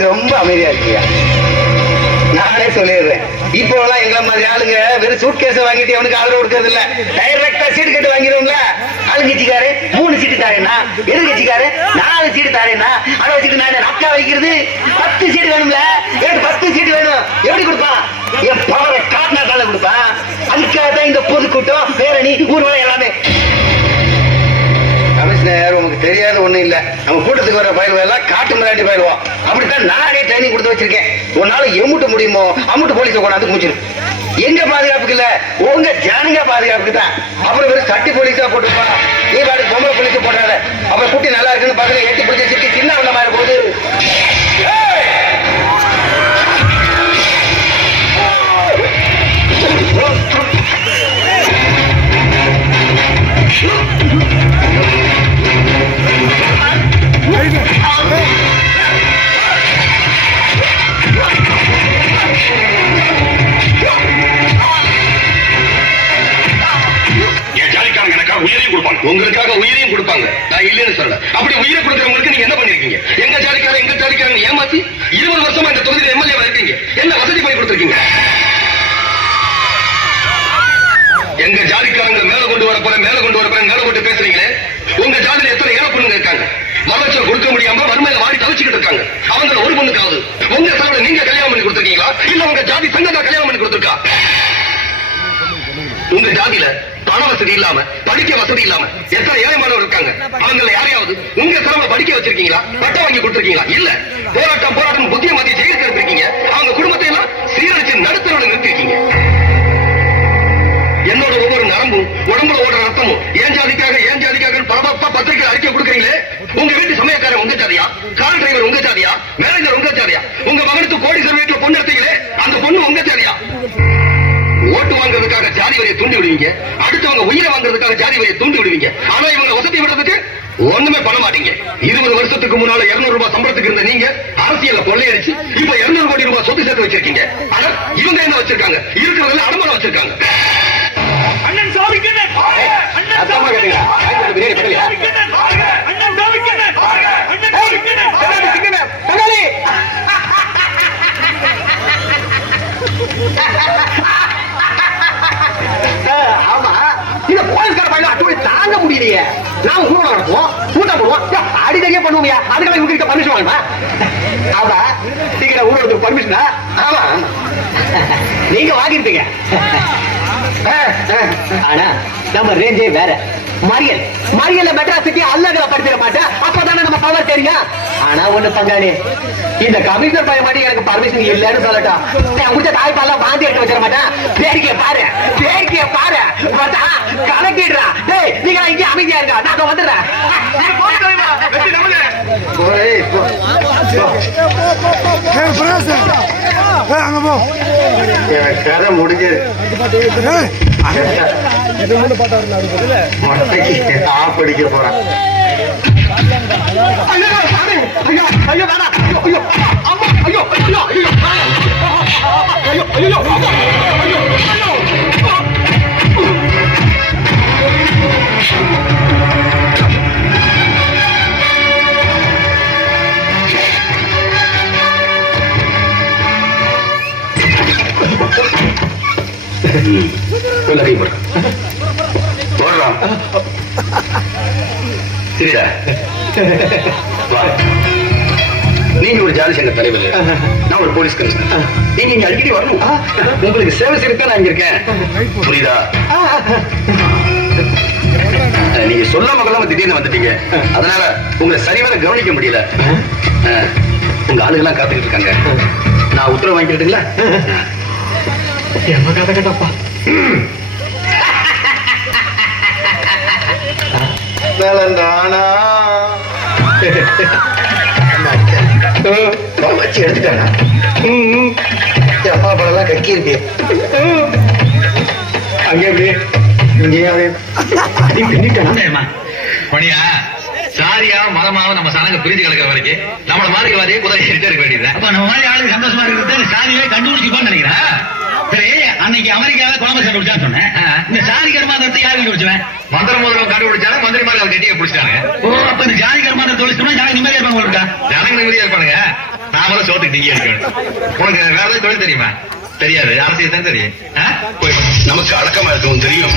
ஆளுங்க ரொம்ப அமைதியா இருக்கியா? நானே சொல்லிடுறேன். இப்போ எல்லாம் எங்களை மாதிரி ஆளுங்க வெறும் சூட் கேஸ் வாங்கிட்டு அவனுக்கு ஆதரவு கொடுக்கறது இல்ல, டைரக்டா சீட்டு கட்டு வாங்கிடுவோம்ல. ஆளுங்கட்சிக்காரு 3 சீட்டு தாரேன்னா, எதிர்கட்சிக்காரு 4 சீட்டு தாரேன்னா, அதை வச்சுட்டு நான் அக்கா வைக்கிறது 10 சீட்டு வேணும்ல. எனக்கு 10 சீட்டு வேணும். எப்படி கொடுப்பான்? என் பவரை காட்டினா தானே கொடுப்பான். அதுக்காக தான் இந்த பொதுக்கூட்டம், பேரணி, ஊர்வலம் எல்லாமே. கமிஷனர் உனக்கு தெரியாத ஒண்ணும் இல்ல. நம்ம கூட்டத்துக்கு வர பயில்வா எல்லாம் காட்டு மிராண்டி பயில்வோம். அப்படித்தான் நானே ட்ரைனிங் கொடுத்து வச்சிருக்கேன். ஒரு நாள் எம்முட்டு முடியுமோ அம்முட்டு போலீஸை கொண்டாந்து முடிச்சிரு. எங்க பாதுகாப்புக்கு இல்ல, உங்க ஜனங்க பாதுகாப்புக்கு தான். அப்புறம் வெறும் சட்டி போலீஸா போட்டுருப்பான். நீ பாடு பொம்பளை போலீஸை போட்டாத. அப்புறம் குட்டி நல்லா இருக்குன்னு பாருங்க, எட்டி பிடிச்சி சிட்டி சின்ன வந்த மாதிரி போகுது. உங்களுக்காக உயிரையும் கொடுப்பாங்க. நான் இல்லைன்னு சொல்ல. அப்படி உயிரை கொடுக்கறவங்களுக்கு நீங்க என்ன பண்ணிருக்கீங்க? எங்க ஜாதிக்காரங்க ஏமாத்தி 20 வருஷமா இந்த தொகுதியில் எம்எல்ஏ இருக்கீங்க. என்ன வசதி பண்ணி கொடுத்திருக்கீங்க? எங்க ஜாதிக்காரங்க மேல கொண்டு வரப்போற பேசுறீங்களே. உங்க ஜாதியில எத்தனை ஏழை பொண்ணுங்க இருக்காங்க? மரச்சல் கொடுக்க முடியாம வறுமையில வாடி தவிச்சுக்கிட்டு இருக்காங்க. அவங்க ஒரு பொண்ணுக்காவது உங்க செலவுல நீங்க கல்யாணம் பண்ணி கொடுத்திருக்கீங்களா? இல்ல உங்க ஜாதி சங்கம் தான் கல்யாணம் பண்ணி கொடுத்திருக்கா? உங்க ஜாதியில பண வசதி இல்லாம, படிக்க வசதி இல்லாம எத்தனை ஏழை மாணவர் இருக்காங்க? அவங்கள யாரையாவது உங்க செலவுல படிக்க வச்சிருக்கீங்களா? பட்டம் வாங்கி கொடுத்திருக்கீங்களா? இல்ல. போராட்டம் புத்திய மத்திய ஜெயிலுக்கு இருக்கீங்க. அவங்க குடும்பத்தை எல்லாம் சீரழிச்சு நடுத்தரோட நிறுத்திருக்கீங்க. என்னோட ஒவ்வொரு நரம்பும் உடம்புல ஓடுற ரத்தமும் ஏன் ஜாதிக்காக பரபரப்பா பத்திரிகை அறிக்கை கொடுக்குறீங்களே. உங்க வீட்டு சமயக்காரன் உங்க ஜாதியா? கார் டிரைவர் உங்க ஜாதியா? மேனேஜர் உங்க ஜாதியா? உங்க மகனுக்கு கோடீஸ்வரர் வீட்டுல பொண்ணு எடுத்தீங்களே, அந்த பொண்ணு உங்க ஜாதியா? ஓட்டு வாங்குறதுக்காக ஜாதி வரியை தூண்டி விடுவீங்க, அடுத்தவங்க உயிரை வாங்குறதுக்காக ஜாதி வரியை தூண்டி விடுவீங்க. ஆனா இவங்க வசதி விடுறதுக்கு ஒண்ணுமே பண்ண மாட்டீங்க. 20 வருஷத்துக்கு முன்னால 200 ரூபாய் சம்பளத்துக்கு இருந்த நீங்க அரசியல்ல கொள்ளையடிச்சு இப்ப 200 கோடி ரூபாய் சொத்து சேர்த்து வச்சிருக்கீங்க. ஆனா இவங்க என்ன வச்சிருக்காங்க? இருக்கிறதுல அடமானம் வச்சிருக்காங்க. அண்ணன் சாமிக்கு ஆமா, இந்த போலீஸ்கார பையன் அட்டுவடி தாங்க முடியலையே. நாம ஊர்வலம் நடத்துவோம், கூட்டம் போடுவோம், அடிதடியே பண்ணுவோம். அதுக்கெல்லாம் இவங்க கிட்ட பர்மிஷன் வாங்கணுமா? ஆமா, சீக்கிரம் ஊர்வலத்துக்கு பர்மிஷனா? ஆமா, நீங்க வாங்கிருப்பீங்க. ஆனா நம்ம ரேஞ்சே வேற. மறியல் மெட்ராஸுக்கு அல்லகல படுத்திட மாட்டேன். அப்பதானே நம்ம பவர் தெரியும். ஆனா ஒண்ணு பங்காளி, இந்த கமிஷனர் பையன் மாதிரி எனக்கு பர்மிஷன் இல்லன்னு சொல்லட்டா. நான் முடிச்ச தாய்ப்பாலாம் வாந்தி எடுத்து வச்சிட மாட்டேன். பேரிக்கைய பாரு கலக்கிடுறா. டேய், நீங்க இங்கே அமைதியா இருக்கா, நான் வந்துடுறேன். கதை முடிஞ்சது. படிக்க போறேன். நீங்க ஒரு ஜாதி சங்க தலைவர், நான் ஒரு போலீஸ் கமிஷனர். நீங்க இங்க அடிக்கடி வரணும். உங்களுக்கு சேவை செய்யறதுக்கு நான் இங்க இருக்கேன். புரியுதா? நீங்க சொல்லாம கொள்ளாம திடீர்னு வந்துட்டீங்க. அதனால உங்களை சரிவர கவனிக்க முடியல. உங்க ஆளுகெல்லாம் காத்துக்கிட்டு இருக்காங்க. நான் உத்தரவு வாங்கிக்கிட்டுங்களா? எடுத்துட்டானா? அப்பா படம் கக்கி இருக்கு. பணியா சாதியா மதமாவும் நம்ம சனங்க பிரிஞ்சு கிடக்கிற வரைக்கும் நம்மள மாதிரி வாதியை குதிரை ஏறிட்டே இருக்க வேண்டியது. அப்ப நம்ம மாதிரி ஆளுக்கு சந்தோஷமா இருக்கிறது சாதியை கண்டுபிடிச்சுப்பான்னு நினைக்கிறேன். சரி, அன்னைக்கு அமெரிக்காவில கொலம்பஸ் கண்டுபிடிச்சான்னு சொன்னேன். இந்த சாதி கர்மாந்திரத்தை யார் கண்டுபிடிச்சுவேன்? மந்திர முதல்வர் கண்டுபிடிச்சாலும் மந்திரி மாதிரி கட்டியை பிடிச்சாங்க. ஓ, அப்ப இந்த ஜாதி கர்மாந்திரம் தொழில் சொன்னா ஜனங்க நிம்மதியா இருப்பாங்க. ஜனங்க நிம்மதியா இருப்பானுங்க. நாம போற சோத்துக்கு டிங்கி அடிக்கணும். உனக்கு வேற ஏதாவது தொழில் தெரியுமா? தெரியாது, அரசியல் தான் தெரியும். போய் நமக்கு அடக்கமா இருக்கவும் தெரியும்,